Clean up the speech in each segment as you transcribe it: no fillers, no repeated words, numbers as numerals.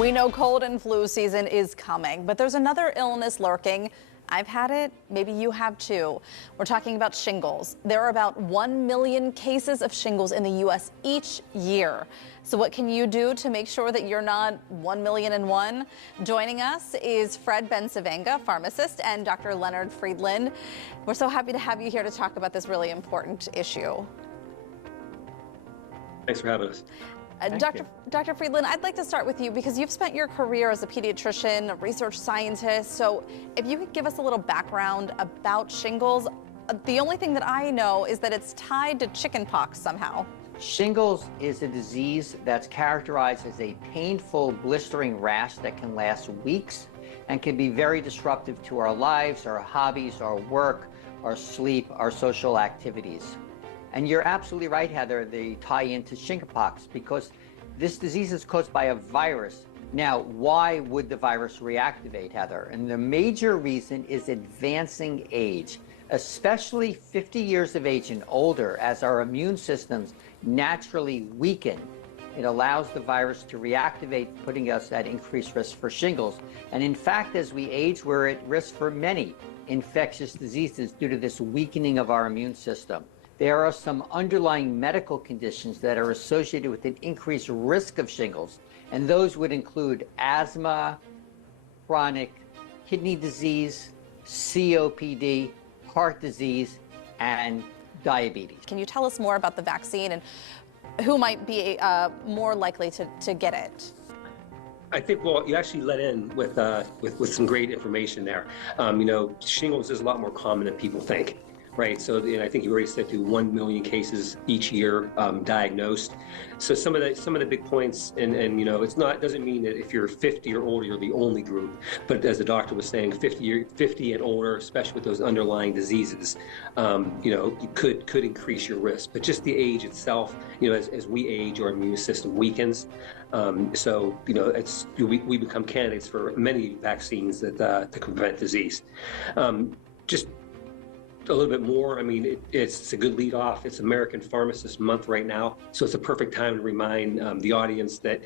We know cold and flu season is coming, but there's another illness lurking. I've had it, maybe you have too. We're talking about shingles. There are about 1 million cases of shingles in the U.S. each year. So what can you do to make sure that you're not 1,000,001? Joining us is Fred Bencavanga, pharmacist, and Dr. Leonard Friedland. We're so happy to have you here to talk about this really important issue. Thanks for having us. Dr. Friedland, I'd like to start with you because you've spent your career as a pediatrician, a research scientist. So if you could give us a little background about shingles. The only thing that I know is that it's tied to chickenpox somehow. Shingles is a disease that's characterized as a painful, blistering rash that can last weeks and can be very disruptive to our lives, our hobbies, our work, our sleep, our social activities. And you're absolutely right, Heather, they tie into chickenpox because this disease is caused by a virus. Now, why would the virus reactivate, Heather? And the major reason is advancing age, especially 50 years of age and older, as our immune systems naturally weaken. It allows the virus to reactivate, putting us at increased risk for shingles. And in fact, as we age, we're at risk for many infectious diseases due to this weakening of our immune system. There are some underlying medical conditions that are associated with an increased risk of shingles, and those would include asthma, chronic kidney disease, COPD, heart disease, and diabetes. Can you tell us more about the vaccine and who might be more likely to get it? I think, well, you actually let in with some great information there. Shingles is a lot more common than people think. Right, so I think you already said 1 million cases each year diagnosed. So some of the big points, and it doesn't mean that if you're 50 or older you're the only group, but as the doctor was saying, 50 and older, especially with those underlying diseases, you could increase your risk. But just the age itself, as we age, our immune system weakens. We become candidates for many vaccines that can prevent disease. Just a little bit more. It's a good lead off. It's American Pharmacist Month right now, so it's a perfect time to remind the audience that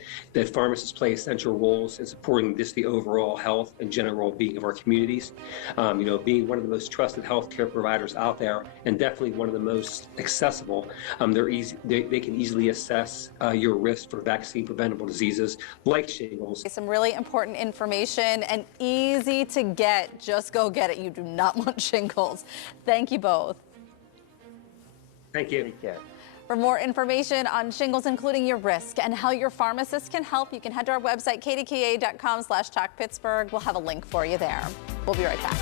pharmacists play essential roles in supporting just the overall health and general being of our communities. Being one of the most trusted healthcare providers out there, and definitely one of the most accessible. They can easily assess your risk for vaccine preventable diseases like shingles. Some really important information and easy to get. Just go get it. You do not want shingles. Thank you both. Thank you. Take care. For more information on shingles, including your risk and how your pharmacist can help, you can head to our website, kdka.com/talkpittsburgh. We'll have a link for you there. We'll be right back.